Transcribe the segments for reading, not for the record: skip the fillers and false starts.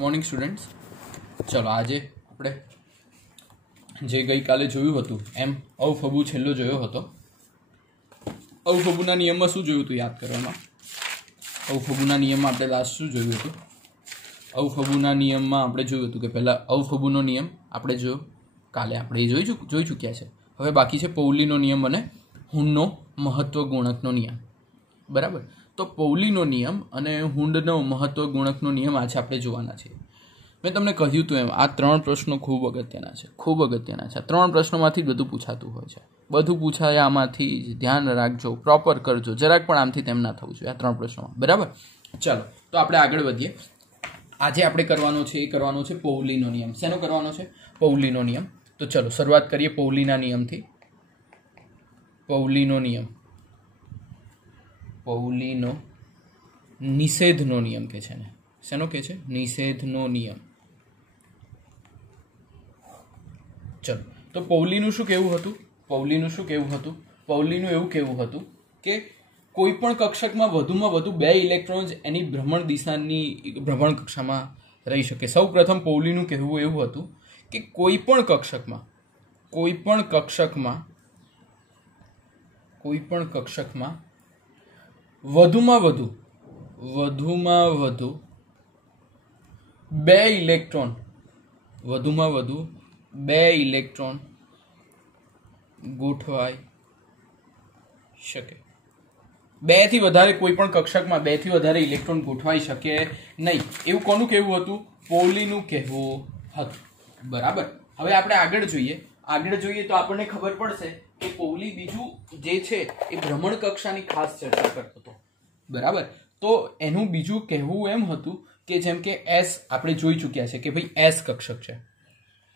Morning students, ચલો આજે આપણે જે ગઈકાલે જોયું હતું એમ અવફબુ છેલ્લો જોયો હતો. અવફબુના નિયમમાં શું જોયું હતું યાદ કરવામાં? અવફબુના નિયમમાં આપણે લાસ્ટ શું જોયું હતું? અવફબુના નિયમમાં આપણે જોયું હતું કે પહેલાં અવફબુનો નિયમ આપણે જોયો, કાલે આપણે એ જોઈ ચૂક્યા છે. હવે બાકી છે પૌલીનો નિયમ અને હુંડનો મહત્વ ગુણકનો નિયમ. બરાબર, તો પૌલીનો નિયમ અને હુંડનો મહત્વ ગુણકનો નિયમ આજે આપણે જોવાના છે. મેં તમને કહ્યું હતું એમ આ ત્રણ પ્રશ્નો ખૂબ અગત્યના છે. આ ત્રણ પ્રશ્નોમાંથી જ બધું પૂછાતું હોય છે. બધું પૂછાય આમાંથી જ, ધ્યાન રાખજો, પ્રોપર કરજો, જરાક પણ આમથી તેમ ના થવું જોઈએ આ ત્રણ પ્રશ્નોમાં. બરાબર, ચાલો તો આપણે આગળ વધીએ. આજે આપણે કરવાનો છે પૌલીનો નિયમ. શેનો કરવાનો છે? પૌલીનો નિયમ. તો ચલો શરૂઆત કરીએ પૌલીના નિયમથી. પૌલીનો નિષેધનો નિયમ કે છે ને, શેનો કે છે? નિષેધનો નિયમ. ચલો તો પૌલીનું શું કહેવું હતું? પૌલીનું એવું કહેવું હતું કે કોઈ પણ કક્ષકમાં વધુ બે ઇલેક્ટ્રોન્સ એની ભ્રમણ કક્ષામાં રહી શકે. સૌ પ્રથમ પૌલીનું કહેવું એવું હતું કે કોઈ પણ કક્ષકમાં વધુમાં વધુ બે ઇલેક્ટ્રોન ગોઠવાઈ શકે. બે થી વધારે કોઈ પણ કક્ષકમાં બે થી વધારે ઇલેક્ટ્રોન ગોઠવાઈ શકે નહીં, એવું કોનું કહેવું હતું? પૌલીનું કહેવું હતું. બરાબર, હવે આપણે આગળ જોઈએ તો આપણને ખબર પડશે કે પૌલી બીજું જે છે એ ભ્રમણ કક્ષાની ખાસ ચર્ચા કરતો હતો. બરાબર, તો એનું બીજું કહેવું એમ હતું કે જેમ કે એસ આપણે જોઈ ચૂક્યા છે કે ભાઈ એસ કક્ષક છે.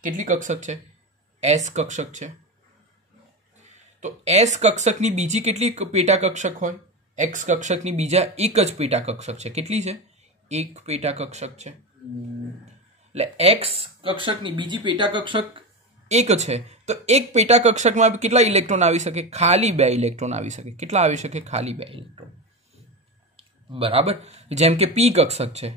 કેટલી કક્ષક છે? એસ કક્ષક છે. તો એસ કક્ષકની બીજી કેટલી પેટા કક્ષક હોય? એક્સ કક્ષકની બીજા એક જ પેટા કક્ષક છે. કેટલી છે? એક પેટા કક્ષક છે. એટલે એક્સ કક્ષકની બીજી પેટા કક્ષક એક છે, તો એક પેટા કક્ષકમાં કેટલા ઇલેક્ટ્રોન આવી શકે? ખાલી બે ઇલેક્ટ્રોન આવી શકે. કેટલા આવી શકે? ખાલી બે ઇલેક્ટ્રોન. બરાબર, જેમ કે પી કક્ષક છે.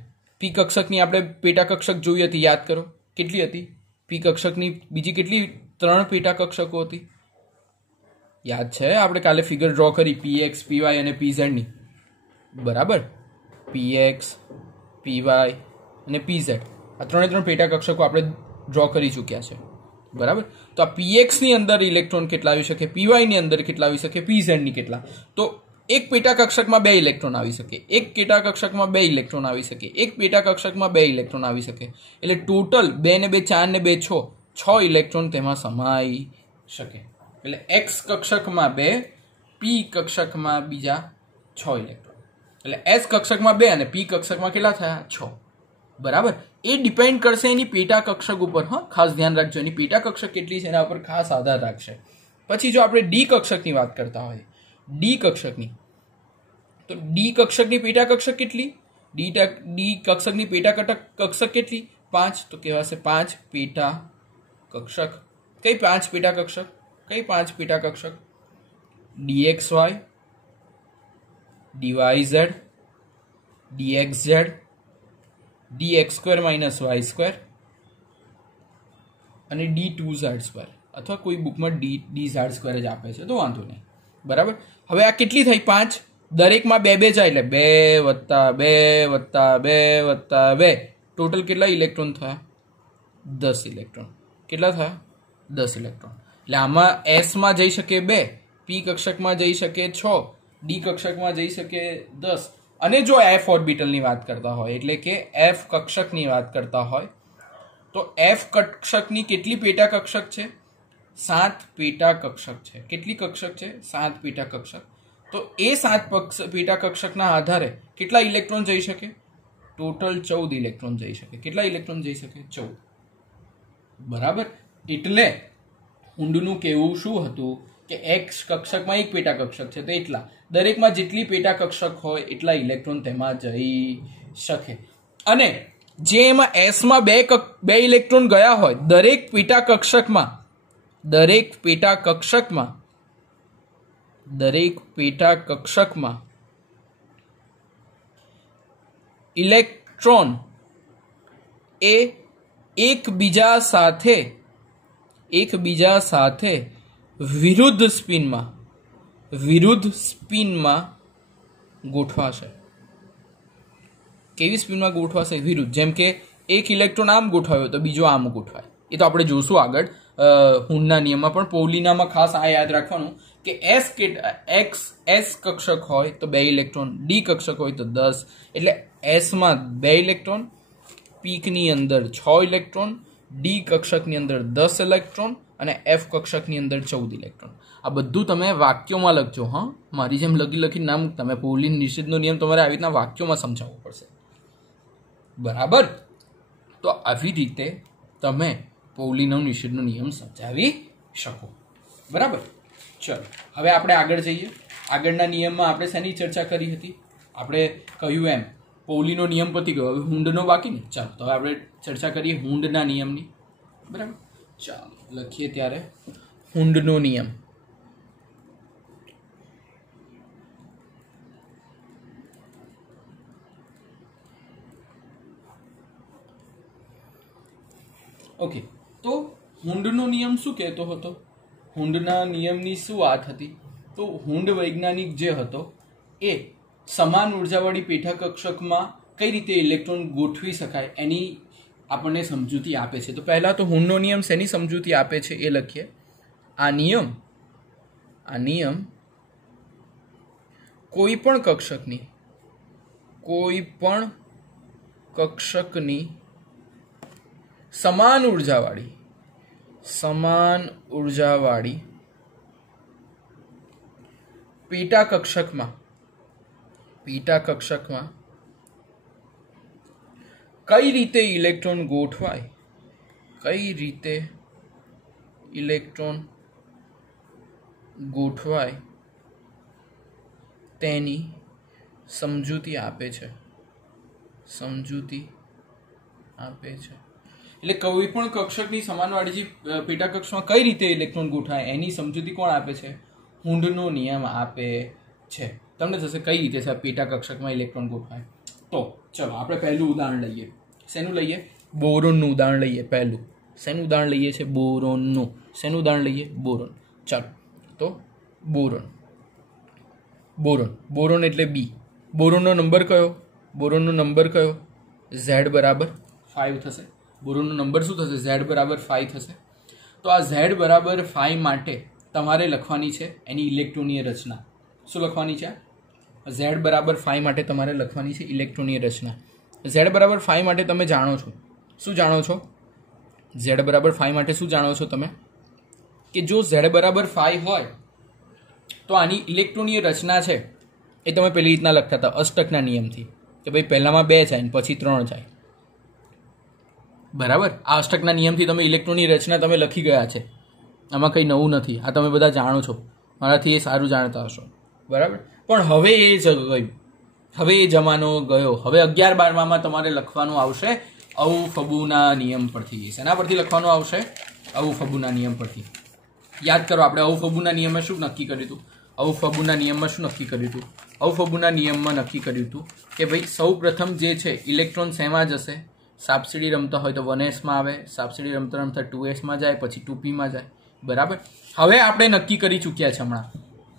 પી કક્ષકની આપણે પેટા કક્ષક જોઈ હતી, યાદ કરો કેટલી હતી? પી કક્ષકની બીજી કેટલી? 3 પેટા કક્ષકો હતી. યાદ છે? આપણે કાલે ફિગર ડ્રો કરી પીએક્સ, પીવાય અને પીઝેડ ની. બરાબર, પીએક્સ, પીવાય અને પીઝેડ આ ત્રણ પેટા કક્ષકો આપણે ડ્રો કરી ચૂક્યા છે. બરાબર, તો આ પીએક્સ ની અંદર ઇલેક્ટ્રોન કેટલા આવી શકે? પીવાય ની અંદર કેટલા આવી શકે? પીઝેડ ની કેટલા? તો એક પેટા કક્ષકમાં બે ઇલેક્ટ્રોન આવી શકે, એક પેટા કક્ષકમાં બે ઇલેક્ટ્રોન આવી શકે, એક પેટા કક્ષકમાં બે ઇલેક્ટ્રોન આવી શકે. એટલે ટોટલ 2 ને 2 4 ને 2 6 ઇલેક્ટ્રોન તેમાં સમાઈ શકે. એટલે એક્સ કક્ષકમાં 2, પી કક્ષકમાં બીજા 6 ઇલેક્ટ્રોન. એટલે એસ કક્ષકમાં 2 અને પી કક્ષકમાં કેટલા થયા? 6. બરાબર, એ ડિપેન્ડ કરશે એની પેટા કક્ષક ઉપર. હા, ખાસ ધ્યાન રાખજો, એની પેટા કક્ષક કેટલી છે એના ઉપર ખાસ આધાર રાખશે. પછી જો આપણે ડી કક્ષકની વાત કરતા હોય, ડી કક્ષકની પેટા કક્ષક કેટલી? ડી કક્ષકની પેટા કક્ષક કેટલી? 5. તો કહેવાશે 5 પેટા કક્ષક. કઈ 5 પેટા કક્ષક? DXY, DYZ, DXZ, DX² - Y² અને D2Z², અથવા કોઈ બુકમાં DZ² જ આપે છે તો વાંધો નહીં. બરાબર, હવે આ કેટલી થઈ? 5. દરેકમાં 2 2 જાય એટલે 2 + 2 + 2 ટોટલ કેટલા ઇલેક્ટ્રોન થયા? 10 ઇલેક્ટ્રોન. કેટલા થયા? 10 ઇલેક્ટ્રોન. એટલે આમાં એસ માં જઈ શકે 2, પી કક્ષકમાં જઈ શકે 6, ડી કક્ષકમાં જઈ શકે 10. અને જો એફ ઓર્બિટલની વાત કરતા હોય, એટલે કે એફ કક્ષકની વાત કરતા હોય, તો એફ કક્ષકની કેટલી પેટા કક્ષક છે? 7 પેટા કક્ષક છે. કેટલી કક્ષક છે? 7 પેટા કક્ષક. તો એ 7 પેટા કક્ષકના આધારે કેટલા ઇલેક્ટ્રોન જઈ શકે? ટોટલ 14 ઇલેક્ટ્રોન જઈ શકે. કેટલા ઇલેક્ટ્રોન જઈ શકે? 14. બરાબર, એટલે ઊંડનું કહેવું શું હતું કે એક્સ કક્ષકમાં એક પેટા કક્ષક છે, તો એટલા દરેકમાં જેટલી પેટા કક્ષક હોય એટલા ઇલેક્ટ્રોન તેમાં જઈ શકે. અને જે એમાં એસમાં બે ઇલેક્ટ્રોન ગયા હોય, દરેક પેટા કક્ષકમાં ઇલેક્ટ્રોન એ એકબીજા સાથે વિરુદ્ધ સ્પિનમાં ગોઠવાશે. કેવી સ્પિનમાં ગોઠવાશે? વિરુદ્ધ. જેમ કે એક ઇલેક્ટ્રોન આમ ગોઠવાયો તો બીજો આમ ગોઠવાય. એ તો આપણે જોશું આગળ હુન્ડના નિયમમાં. પણ પૌલીનામાં ખાસ આ યાદ રાખવાનું કે એસ કક્ષક હોય તો 2 ઇલેક્ટ્રોન, ડી કક્ષક હોય તો 10. એટલે એસમાં 2 ઇલેક્ટ્રોન, પીકની અંદર 6 ઇલેક્ટ્રોન, ડી કક્ષકની અંદર 10 ઇલેક્ટ્રોન અને એફ કક્ષકની અંદર 14 ઇલેક્ટ્રોન. આ બધું તમે વાક્યોમાં લખજો. હા, મારી જેમ લખી ના મૂકતા. તમે પૌલીન નિષેધનો નિયમ તમારે આવી રીતના વાક્યોમાં સમજાવવો પડશે. બરાબર? તો આવી રીતે તમે પૌલીનો નિષેધનો નિયમ સમજાવી શકો. બરાબર? ચલો હવે આપણે આગળ જઈએ. આગળના નિયમમાં આપણે શેની ચર્ચા કરી હતી? આપણે કહ્યું એમ પૌલીનો નિયમ પતી ગયો. હવે હુન્ડનો બાકી ને. ચાલો તો હવે આપણે ચર્ચા કરીએ હુન્ડના નિયમની. બરાબર? ચાલો લખીએ ત્યારે હુન્ડનો નિયમ. ઓકે, તો હુન્ડનો નિયમ શું કહેતો હતો? હુન્ડના નિયમની શું વાત હતી? તો હુન્ડ વૈજ્ઞાનિક જે હતો એ સમાન ઉર્જાવાળી પેટા કક્ષકમાં કઈ રીતે ઇલેક્ટ્રોન ગોઠવી શકાય એની આપણને સમજૂતી આપે છે. તો પહેલા તો હુન્ડનો નિયમ શેની સમજૂતી આપે છે એ લખીએ. આ નિયમ કોઈ પણ કક્ષકની સમાન ઉર્જાવાળી પેટા કક્ષકમાં કઈ રીતે ઇલેક્ટ્રોન ગોઠવાય તેની સમજૂતી આપે છે. એટલે કોઈ પણ કક્ષકની સમાનવાળી પેટા કક્ષમાં કઈ રીતે ઇલેક્ટ્રોન ગોઠવાય એની સમજૂતી કોણ આપે છે? હુન્ડનો નિયમ આપે છે. તમને થશે કઈ રીતે છે પેટા કક્ષકમાં ઇલેક્ટ્રોન ગોઠવાય? તો ચલો આપણે પહેલું ઉદાહરણ લઈએ. શેનું લઈએ? બોરોનનું ઉદાહરણ લઈએ. પહેલું શેનું ઉદાહરણ લઈએ છે? બોરોનનું. શેનું ઉદાહરણ લઈએ? બોરોન. ચાલો તો બોરોન એટલે બી. બોરોનનો નંબર કયો? Z બરાબર 5 થશે. બોરોનનો નંબર શું થશે? Z બરાબર 5 થશે. તો આ Z બરાબર 5 માટે તમારે લખવાની છે એની ઇલેક્ટ્રોનીય રચના. શું લખવાની છે? Z બરાબર 5 માટે તમારે લખવાની છે ઇલેક્ટ્રોનીય રચના. Z બરાબર 5 માટે તમે જાણો છો. શું જાણો છો? Z બરાબર 5 માટે શું જાણો છો તમે? કે જો Z બરાબર 5 હોય તો આની ઇલેક્ટ્રોનીય રચના છે એ તમે પેલી રીતના લખતા હતા અષ્ટકના નિયમથી કે ભાઈ પહેલામાં 2 જાય પછી 3 જાય. બરાબર? આ અષ્ટકના નિયમથી તમે ઇલેક્ટ્રોનની રચના તમે લખી ગયા છે. આમાં કંઈ નવું નથી. આ તમે બધા જાણો છો. મારાથી એ સારું જાણતા હશો. બરાબર? પણ હવે એ ગયું. હવે એ જમાનો ગયો. હવે 11-12માં તમારે લખવાનું આવશે અઉફબુના નિયમ પરથી. શેના પરથી લખવાનું આવશે? અઉફબુના નિયમ પરથી. યાદ કરો આપણે અઉફબુના નિયમમાં શું નક્કી કર્યું હતું? અઉફબુના નિયમમાં નક્કી કર્યું હતું કે ભાઈ સૌ પ્રથમ જે છે ઇલેક્ટ્રોન શેમાં જશે? સાપસીડી રમતા હોય તો 1sમાં આવે, સાપસીડી રમતા 2sમાં જાય, પછી 2pમાં જાય. બરાબર? હવે આપણે નક્કી કરી ચૂક્યા છે હમણાં.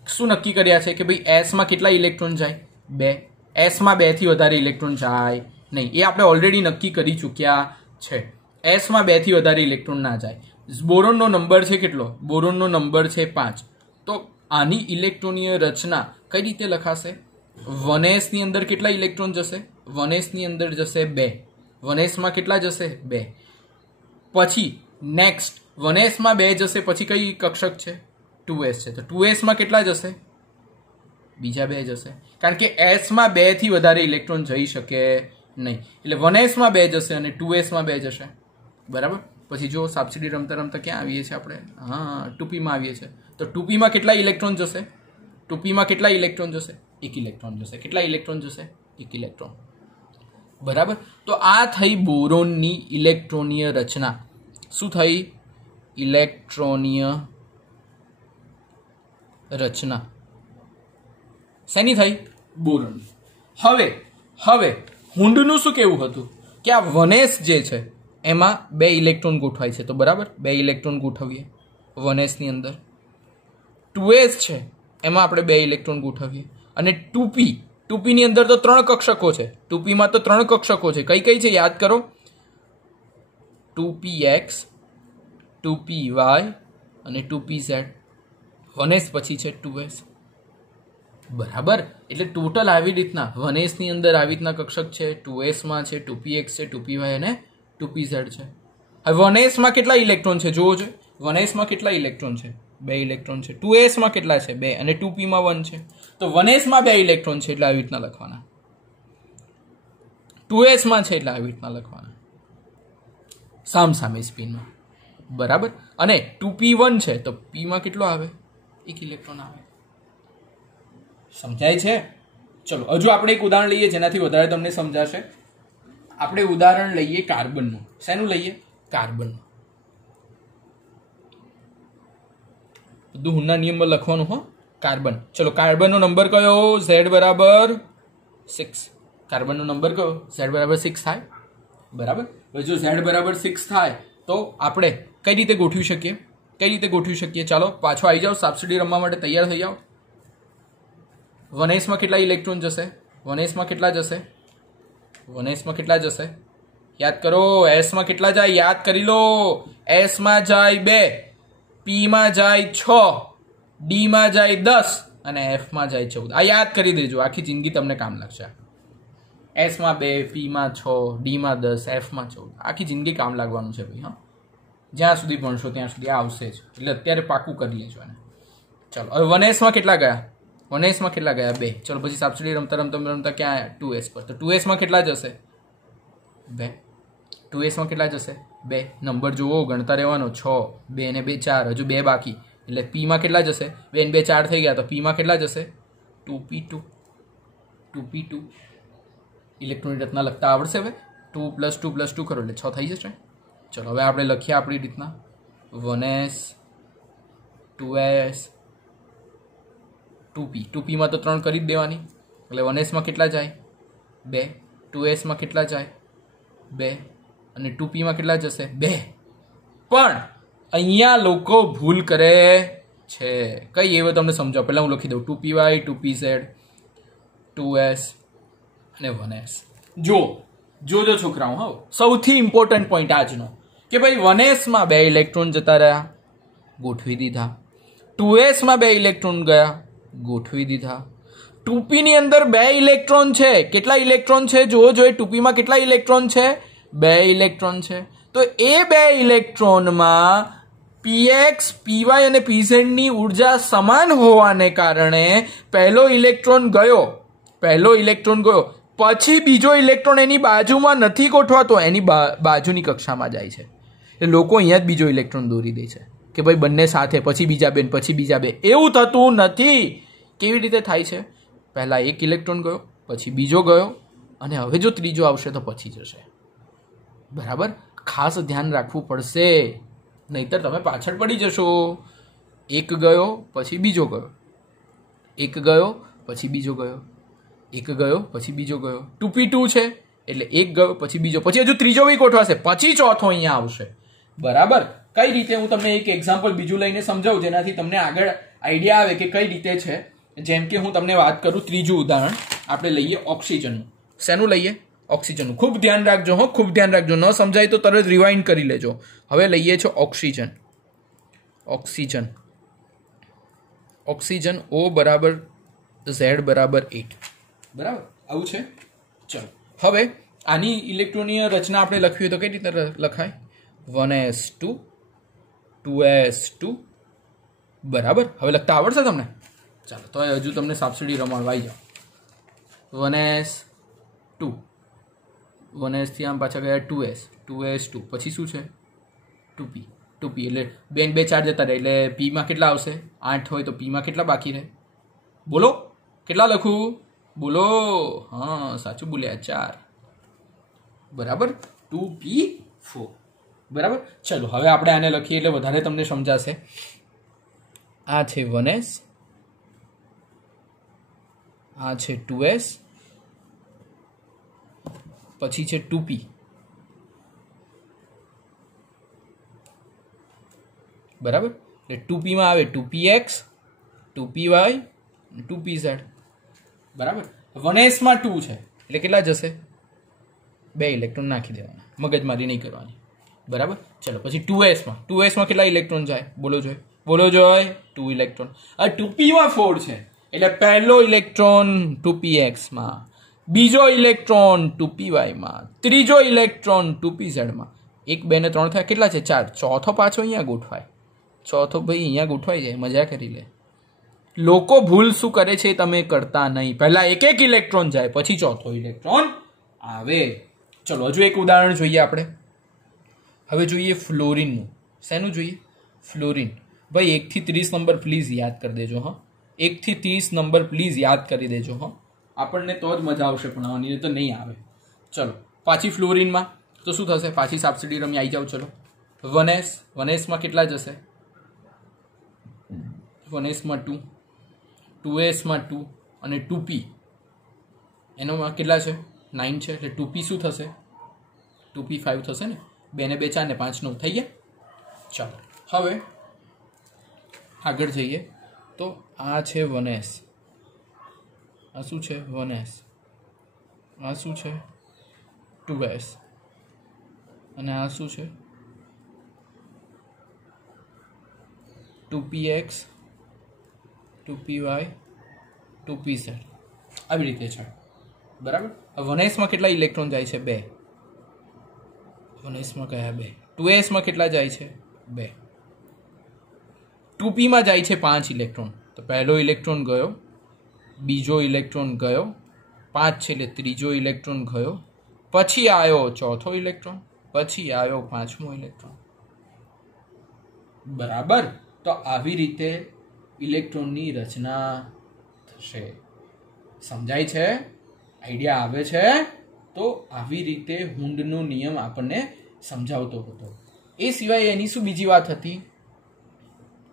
શું નક્કી કર્યા છે કે ભાઈ એસમાં કેટલા ઇલેક્ટ્રોન જાય? 2. એસમાં 2 થી વધારે ઇલેક્ટ્રોન જાય નહીં. એ આપણે ઓલરેડી નક્કી કરી ચૂક્યા છે. એસમાં 2 થી વધારે ઇલેક્ટ્રોન ના જાય. બોરોનનો નંબર છે કેટલો? બોરોનનો નંબર છે 5. તો આની ઇલેક્ટ્રોનીય રચના કઈ રીતે લખાશે? 1s ની અંદર કેટલા ઇલેક્ટ્રોન જશે? 1s ની અંદર જશે 2. 1sમાં કેટલા જશે? 2. પછી નેક્સ્ટ 1sમાં 2 જશે પછી કઈ કક્ષક છે? 2s છે. તો 2sમાં કેટલા જશે? બીજા 2 જશે. કારણ કે sમાં 2 થી વધારે ઇલેક્ટ્રોન જઈ શકે નહીં. એટલે 1sમાં 2 જશે અને 2sમાં 2 જશે. બરાબર? પછી જો સાબસીડી રમતા ક્યાં આવીએ છીએ આપણે? હા, 2pમાં આવીએ છીએ. તો 2pમાં કેટલા ઇલેક્ટ્રોન જશે? 2pમાં કેટલા ઇલેક્ટ્રોન જશે? 1 ઇલેક્ટ્રોન જશે. કેટલા ઇલેક્ટ્રોન જશે? 1 ઇલેક્ટ્રોન. બરાબર? તો આ થઈ બોરોનની ઇલેક્ટ્રોનીય રચના. શું થઈ? ઇલેક્ટ્રોનીય રચના શેની થઈ? બોરોનની. હવે હુન્ડનું શું કેવું હતું કે આ 1s જે છે એમાં 2 ઇલેક્ટ્રોન ગોઠવાય છે, તો બરાબર 2 ઇલેક્ટ્રોન ગોઠવીએ 1s ની અંદર. 2s છે એમાં આપણે 2 ઇલેક્ટ્રોન ગોઠવીએ. અને 2p ની અંદર તો 3 કક્ષકો છે. 2p માં તો 3 કક્ષકો છે. કઈ કઈ છે યાદ કરો? 2px, 2py અને 2pz. 1s પછી છે 2s. બરાબર. એટલે ટોટલ આવી રીતના 1s ની અંદર આવી રીતના કક્ષક છે, 2s માં છે, 2px છે, 2py અને 2pz છે. હવે 1s માં કેટલા ઇલેક્ટ્રોન છે જોવો જોઈએ. 1s માં કેટલા ઇલેક્ટ્રોન છે? 2 ઇલેક્ટ્રોન છે. 2s માં કેટલા છે? 2 અને 2p માં 1 છે. તો 1s માં 2 ઇલેક્ટ્રોન છે એટલે આવી રીતના લખવાના. 2s માં છે એટલે આવી રીતના લખવાના. સામસામે સ્પિનમાં. બરાબર. અને 2p1 છે તો p માં કેટલો આવે? 1 ઇલેક્ટ્રોન આવે. સમજાય છે? ચલો હજુ આપણે એક ઉદાહરણ લઈએ જેનાથી વધારે તમને સમજાશે. આપણે ઉદાહરણ લઈએ કાર્બનનું. શેનું લઈએ? કાર્બનનું. બધું હુનના નિયમમાં લખવાનું હો. કાર્બન. ચલો કાર્બનનો નંબર કયો? Z બરાબર 6. કાર્બનનો નંબર કયો? Z બરાબર 6 થાય. બરાબર. હવે જો Z બરાબર 6 થાય તો આપણે કઈ રીતે ગોઠવી શકીએ? કઈ રીતે ગોઠવી શકીએ? ચાલો પાછો આવી જાઓ, સાપસીડી રમવા માટે તૈયાર થઈ જાઓ. 1s માં કેટલા ઇલેક્ટ્રોન જશે? 1s માં કેટલા જશે? 1s માં કેટલા જશે? યાદ કરો. s માં કેટલા જાય? યાદ કરી લો. s માં જાય 2, p માં જાય 6, d માં જાય 10 અને f માં જાય 14. આ યાદ કરી દેજો, આખી જિંદગી તમને કામ લાગશે. s માં 2, p માં 6, d માં 10, f માં 14. આખી જિંદગી કામ લાગવાનું છે ભાઈ. હા, જ્યાં સુધી ભણશો ત્યાં સુધી આ આવશે જ. એટલે અત્યારે પાકું કરી લેજો એને. ચલો હવે 1s માં કેટલા ગયા? 1s માં કેટલા ગયા? 2. ચલો પછી સાપસીડી રમતા રમતા ક્યાં આવ્યા? 2s પર. તો 2s માં કેટલા જશે? 2. 2s માં કેટલા જશે? 2. નંબર જુઓ, ગણતા રહેવાનો. 6, 2 ને 2 4, હજુ 2 બાકી. એટલે p માં કેટલા જશે? 2 ને 2 4 થઈ ગયા. તો p માં કેટલા જશે? 2p2. 2p2. ઇલેક્ટ્રોનની રચના લખતા આવડશે હવે? 2 + 2 + 2 કરો એટલે 6 થઈ જશે. ચલો હવે આપણે લખીએ આપણી રીતના. 1s, 2s, 2p. 2p માં તો 3 કરી જ દેવાની. એટલે 1s માં કેટલા જાય? 2. 2s માં કેટલા જાય? 2. અને 2p માં કેટલા જશે? 2. પણ અહીંયા લોકો ભૂલ કરે છે. કઈ એવો તમને સમજાવો. પહેલા હું લખી દઉં. 2py, 2pz, 2s અને 1s. જો છોકરાઓ, હા, સૌથી ઇમ્પોર્ટન્ટ પોઈન્ટ આજનો કે ભાઈ 1s માં 2 ઇલેક્ટ્રોન જતા રહ્યા, ગોઠવી દીધા. 2s માં 2 ઇલેક્ટ્રોન ગયા, ગોઠવી દીધા. 2p ની અંદર 2 ઇલેક્ટ્રોન છે. કેટલા ઇલેક્ટ્રોન છે જોવો જોઈએ. 2p માં કેટલા ઇલેક્ટ્રોન છે? 2 ઇલેક્ટ્રોન છે. તો એ 2 ઇલેક્ટ્રોનમાં px, py અને pz ની ઉર્જા સમાન હોવાને કારણે પહેલો ઇલેક્ટ્રોન ગયો. પછી બીજો ઇલેક્ટ્રોન એની બાજુમાં નથી ગોઠવાતો, એની બાજુની કક્ષામાં જાય છે. એટલે લોકો અહીંયા જ બીજો ઇલેક્ટ્રોન દોરી દે છે કે ભાઈ બંને સાથે, પછી બીજા 2, પછી બીજા 2. એવું થતું નથી. કેવી રીતે થાય છે? પહેલા એક ઇલેક્ટ્રોન ગયો, પછી બીજો ગયો, અને હવે જો ત્રીજો આવશે તો પછી જશે. બરાબર. ખાસ ધ્યાન રાખવું પડશે, નહીતર તમે પાછળ પડી જશો. એક ગયો પછી બીજો ગયો, એક ગયો પછી બીજો ગયો, એક ગયો પછી બીજો ગયો. 2p2 છે એટલે એક ગયો પછી બીજો, પછી હજુ ત્રીજો બી ગોઠવાશે, પછી ચોથો અહીંયા આવશે. બરાબર. કઈ રીતે? હું તમને એક એક્ઝામ્પલ બીજું લઈને સમજાવું જેનાથી તમને આગળ આઈડિયા આવે કે કઈ રીતે છે. જેમ કે હું તમને વાત કરું, ત્રીજું ઉદાહરણ આપણે લઈએ ઓક્સિજનનું. શેનું લઈએ? ઓક્સિજનનું. ખૂબ ધ્યાન રાખજો હો, ખૂબ ધ્યાન રાખજો. ન સમજાય તો તરત રિવાઇન્ડ કરી લેજો. હવે લઈએ છો ઓક્સિજન. ઓક્સિજન O બરાબર Z બરાબર 8. બરાબર, આવું છે. ચલો હવે આની ઇલેક્ટ્રોનીય રચના આપણે લખવી તો કઈ રીતે લખાય? 1s2, 2s2. બરાબર. હવે લખતા આવડશે તમને? ચાલો તો હજુ તમને સાપસીડી રમાડવા આવી જાઓ. 1s2, 1s થી આમ પાછા ગયા 2s, 2s2, પછી શું છે? 2p. એટલે 2 ને 2 4 જતા રહે એટલે p માં કેટલા આવશે? 8 હોય તો p માં કેટલા બાકી રહે? બોલો કેટલા લખું? બોલો. હા, સાચું બોલ્યા, 4. બરાબર. 2p4. બરાબર. ચલો હવે આપણે આને લખીએ એટલે વધારે તમને સમજાશે. આ છે 1s, આ છે 2s, પછી છે 2p, બરાબર. એટલે 2p માં આવે 2px 2py 2pz. બરાબર. 1s માં 2 છે એટલે કેટલા જશે? 2 ઇલેક્ટ્રોન નાખી દેવાના, મગજમારી નહીં કરવાની. બરાબર. ચલો પછી 2s માં કેટલા ઇલેક્ટ્રોન જાય? બોલો જોય 2 ઇલેક્ટ્રોન. આ 2p માં 4 છે એટલે પહેલો ઇલેક્ટ્રોન 2px માં, બીજો ઇલેક્ટ્રોન 2py માં, ત્રીજો ઇલેક્ટ્રોન 2pz માં. 1 2 ને 3 થાય કેટલા છે? 4. ચોથો પાછો અહીંયા ગોઠવાય. ચોથો ભાઈ અહીંયા ગોઠવાઈ જાય, મજા કરી લે. લોકો ભૂલ શું કરે છે તમે કરતા નહીં. પહેલા એક ઇલેક્ટ્રોન જાય પછી ચોથો ઇલેક્ટ્રોન આવે. ચલો હજુ એક ઉદાહરણ જોઈએ આપણે. હવે જોઈએ ફ્લોરિનનું. શેનું જોઈએ? ફ્લોરિન. ભાઈ 1 થી 30 નંબર પ્લીઝ યાદ કરી દેજો. હા, 1 થી 30 નંબર પ્લીઝ યાદ કરી દેજો. હા, આપણને તો જ મજા આવશે ભણાવવાની, તો નહીં આવે. ચલો પાછી ફ્લોરિનમાં તો શું થશે? પાછી સાબસિડી રમી આવી જાઓ. ચલો 1s માં કેટલા જશે? 1s માં 2, 2s માં 2 અને 2p એનોમાં કેટલા છે? 9 છે એટલે 2p શું થશે? 2p 5 થશે ને. 2 ને 2 4 ને 5 9 થઈ ગયા. ચાલો હવે આગળ જઈએ. તો આ છે 1s, આ શું છે? 1s, આ શું છે? 2s અને આ શું છે? 2px 2py 2pz. આવી રીતે છે. બરાબર. 1s માં કેટલા ઇલેક્ટ્રોન જાય છે? 2. 1s માં કયા 2? 2s માં કેટલા જાય છે? 2. 2p માં જાય છે 5 ઇલેક્ટ્રોન. તો પહેલો ઇલેક્ટ્રોન ગયો, બીજો ઇલેક્ટ્રોન ગયો, 5 છે એટલે ત્રીજો ઇલેક્ટ્રોન ગયો, પછી આવ્યો ચોથો ઇલેક્ટ્રોન, પછી આવ્યો પાંચમો ઇલેક્ટ્રોન. બરાબર. તો આવી રીતે ઇલેક્ટ્રોનની રચના થશે. સમજાય છે? આઈડિયા આવે છે? તો આવી રીતે હુન્ડનો નિયમ આપણને સમજાવતો હતો. એ સિવાય એની શું બીજી વાત હતી?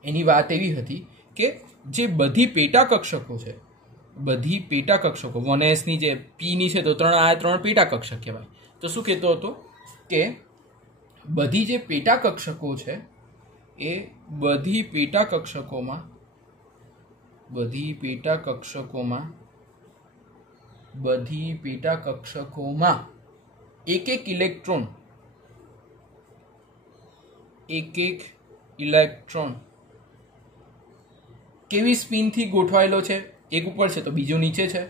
એની વાત એવી હતી કે જે બધી પેટા કક્ષકો છે, બધી પેટા કક્ષકો 1s ની જે p ની છે તો 3 પેટા કક્ષક કહેવાય. તો શું કહેતો હતો કે બધી જે પેટા કક્ષકો છે એ બધી પેટા કક્ષકોમાં એક ઇલેક્ટ્રોન કેવી સ્પિનથી ગોઠવાયેલો છે? એક ઉપર છે તો બીજો નીચે છે.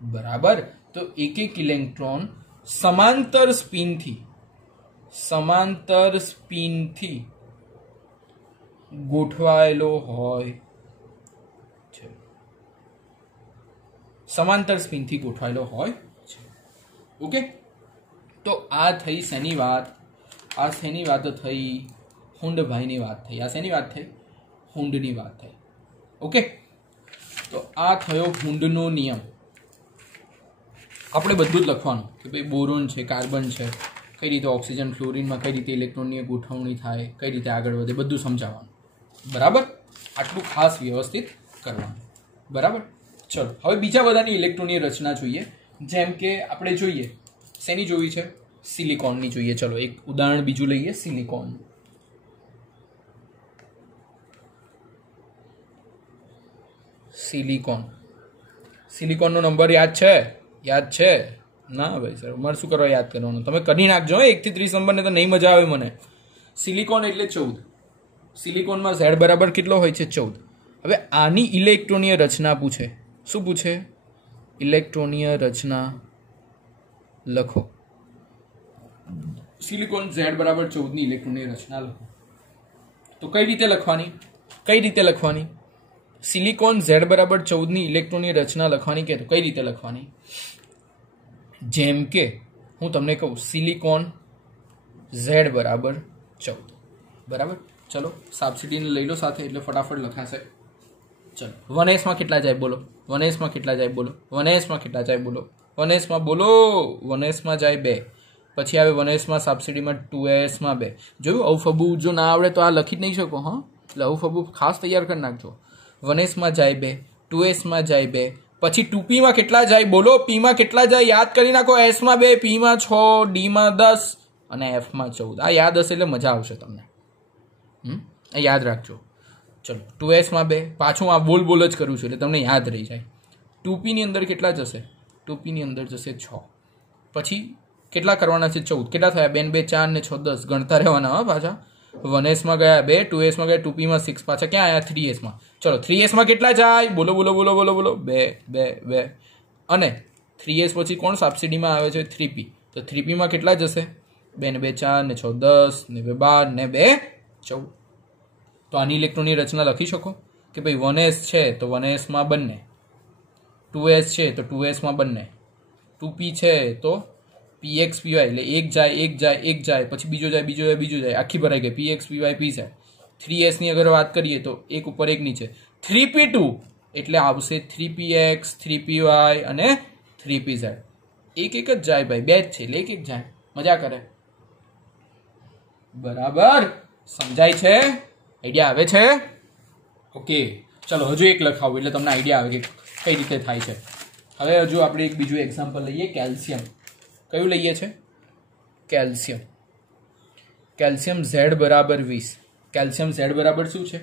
બરાબર. તો એક ઇલેક્ટ્રોન સમાંતર સ્પિનથી ગોઠવાયેલો હોય છે. સમાંતર સ્પિનથી ગોઠવાયેલો હોય છે. ઓકે. તો આ થઈ શેની વાત? આ શેની વાત થઈ? હુન્ડભાઈની વાત થઈ. આ શેની વાત થઈ? હુન્ડની વાત થઈ. ઓકે. તો આ થયો હુન્ડનો નિયમ. આપણે બધું જ લખવાનું કે ભાઈ બોરોન છે, કાર્બન છે, કઈ રીતે ઓક્સિજન ફ્લોરિનમાં કઈ રીતે ઇલેક્ટ્રોનની ગોઠવણી થાય, કઈ રીતે આગળ વધે, બધું સમજાવવાનું. બરાબર. આટલું ખાસ વ્યવસ્થિત કરવાનું. બરાબર. ચલો હવે બીજા બધાની ઇલેક્ટ્રોનની રચના જોઈએ. જેમ કે આપણે જોઈએ શેની જોઈ છે? સિલિકોનની જોઈએ. ચલો એક ઉદાહરણ બીજું લઈએ. સિલિકોનનો નંબર યાદ છે? ના ભાઈ સર, અમારે શું કરવા યાદ કરવાનું? તમે કરી નાખજો 1 થી 30 નંબર ને, તો નહીં મજા આવે મને. સિલિકોન એટલે 14. સિલિકોનમાં Z બરાબર કેટલો હોય છે? 14. હવે આની ઇલેક્ટ્રોનીય રચના પૂછે. શું પૂછે? ઇલેક્ટ્રોનીય રચના લખો. સિલિકોન Z બરાબર 14 ની ઇલેક્ટ્રોનીય રચના લખો. તો કઈ રીતે લખવાની? સિલિકોન Z બરાબર 14 ની ઇલેક્ટ્રોનની રચના લખવાની કે તો કઈ રીતે લખવાની? જેમ કે હું તમને કહું સિલિકોન Z બરાબર 14. બરાબર. ચલો સાબસિડીને લઈ લો સાથે એટલે ફટાફટ લખાશે. ચલો 1s માં કેટલા જાય બોલો? 1s માં કેટલા જાય બોલો? 1s માં કેટલા જાય બોલો? 1s માં બોલો. 1s માં જાય 2. પછી આવે 1s માં સાબસિડીમાં 2s માં 2. જોયું? અવફબુ જો ના આવડે તો આ લખી જ નહીં શકો. હા, એટલે અવફબુ ખાસ તૈયાર કરી નાખજો. 1s માં જાય 2, 2s માં જાય 2, પછી 2p માં કેટલા જાય બોલો? p માં કેટલા જાય યાદ કરી નાખો. s માં 2, p માં 6, d માં 10 અને f માં 14. આ યાદ હશે એટલે મજા આવશે તમને. યાદ રાખજો. ચલો 2s માં 2, પાછું આ બોલ જ કરું છું એટલે તમને યાદ રહી જાય. 2p ની અંદર કેટલા જશે? 2p ની અંદર જશે 6. પછી કેટલા કરવાના છે? 14. કેટલા થયા? 2 2 4 ને 6 10 ગણતા રહેવાના. હા પાછા 1s માં ગયા 2, 2s માં ગયા 2p માં 6, પાછા ક્યાં આવ્યા? 3s માં. ચલો 3s માં કેટલા જાય? બોલો 2 2 અને 3s પછી કોણ સબસિડીમાં આવે છે? 3p. તો 3p માં કેટલા જશે? 2 ને 2 4 ને 6 10 ને 2 12 ને 2 14. તો આની ઇલેક્ટ્રોનની રચના લખી શકો કે ભાઈ 1s છે તો 1s માં બંને, 2s છે તો 2s માં બંને, 2p છે તો px py એટલે એક જાય પછી બીજો જાય આખી ભરાઈ ગઈ px py pz. 3s ની અગર વાત કરીએ તો એક ઉપર એક નીચે. 3p2 એટલે આવશે 3px 3py અને 3pz. એક જ જાય ભાઈ, બે જ છે એટલે એક જાય. મજા કરે. બરાબર સમજાય છે? આઈડિયા આવે છે? ઓકે ચલો હજુ એક લખાવું એટલે તમને આઈડિયા આવે કે કઈ રીતે થાય છે. હવે હજુ આપણે એક બીજું એક્ઝામ્પલ લઈએ. કેલ્શિયમ. કયું લઈએ છે? કેલ્શિયમ. કેલ્શિયમ Z બરાબર 20. કેલ્શિયમ Z બરાબર શું છે?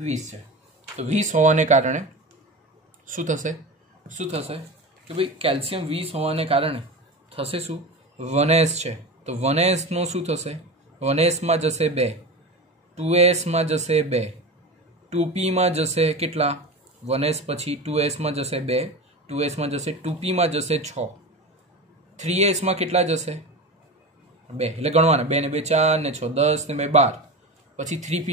20 છે. તો 20 હોવાને કારણે શું થશે કે ભાઈ કેલ્શિયમ 20 હોવાને કારણે થશે શું? 1s છે તો 1s નો શું થશે? 1s માં જશે 2, 2s માં જશે 2, 2p માં જશે કેટલા? 1s પછી 2s માં જશે 2, 2s માં જશે 2p માં જશે 6, 3s માં કેટલા જશે? 2 એટલે ગણવાના 2 ને 2 4 ને 6 10 ને 2 12. પછી 3p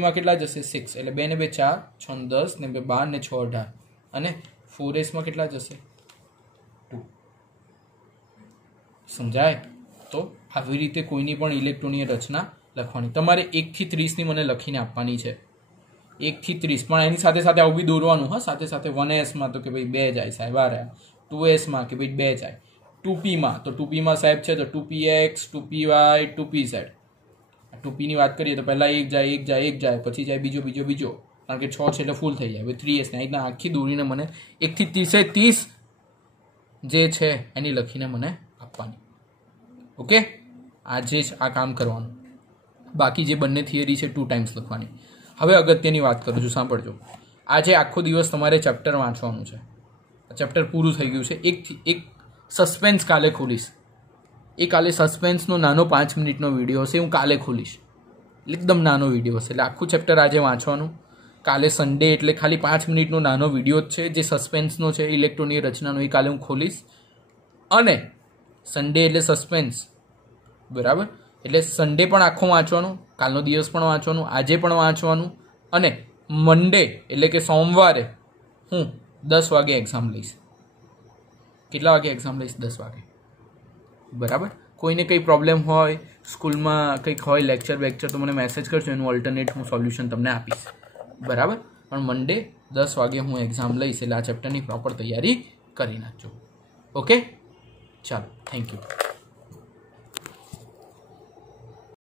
માં કેટલા જશે? 6 એટલે 2 ને 2 4 6 ને 10 ને 2 12 ને 6 18 અને 4s માં કેટલા જશે? 2. સમજાય? તો આવી રીતે કોઈની પણ ઇલેક્ટ્રોનની રચના લખવાની. તમારે 1 થી 30 ની મને લખીને આપવાની છે. 1 થી 30 પણ એની સાથે સાથે આવું બી દોરવાનું. હા સાથે 1s માં તો કે ભાઈ 2 જાય સાહેબ આ રહ્યા, 2s માં કે ભાઈ 2 જાય, 2p માં તો 2p માં સાહેબ છે તો 2px 2py 2pz. 2p ની વાત કરીએ તો પહેલા એક જાય પછી જાય બીજો કારણ કે 6 છે એટલે ફૂલ થઈ જાય. હવે 3s ને આ આખી દોરીને મને 1 થી 30 જે છે એની લખીને મને આપવાની. ઓકે આજે જ આ કામ કરવાનું. બાકી જે બંને થિયરી છે 2 ટાઈમ્સ લખવાની. હવે અગત્યની વાત કરું છું, સાંભળજો. આજે આખો દિવસ તમારે ચેપ્ટર વાંચવાનું છે. ચેપ્ટર પૂરું થઈ ગયું છે. એક સસ્પેન્સ કાલે ખોલીશ. એ કાલે સસ્પેન્સનો નાનો 5 મિનિટનો વિડીયો હશે, હું કાલે ખોલીશ. એકદમ નાનો વિડીયો હશે એટલે આખું ચેપ્ટર આજે વાંચવાનું. કાલે સન્ડે એટલે ખાલી 5 મિનિટનો નાનો વિડીયો જ છે જે સસ્પેન્સનો છે, ઇલેક્ટ્રોનની રચનાનો. એ કાલે હું ખોલીશ. અને સન્ડે એટલે સસ્પેન્સ, બરાબર? એટલે સન્ડે પણ આખો વાંચવાનું, કાલનો દિવસ પણ વાંચવાનું, આજે પણ વાંચવાનું. અને મંડે એટલે કે સોમવારે હું 10 વાગે એક્ઝામ લઈશ. કેટલા વાગે એક્ઝામ લઈશ? 10 વાગે. બરાબર? કોઈને કંઈ પ્રોબ્લેમ હોય, સ્કૂલમાં કંઈક હોય, લેક્ચર તો મને મેસેજ કરજો, એનું ઓલ્ટરનેટ હું સોલ્યુશન તમને આપીશ. બરાબર? પણ મંડે 10 વાગે હું એક્ઝામ લઈશ એટલે આ ચેપ્ટરની પ્રોપર તૈયારી કરી નાખજો. ઓકે ચાલો, થેન્ક યુ.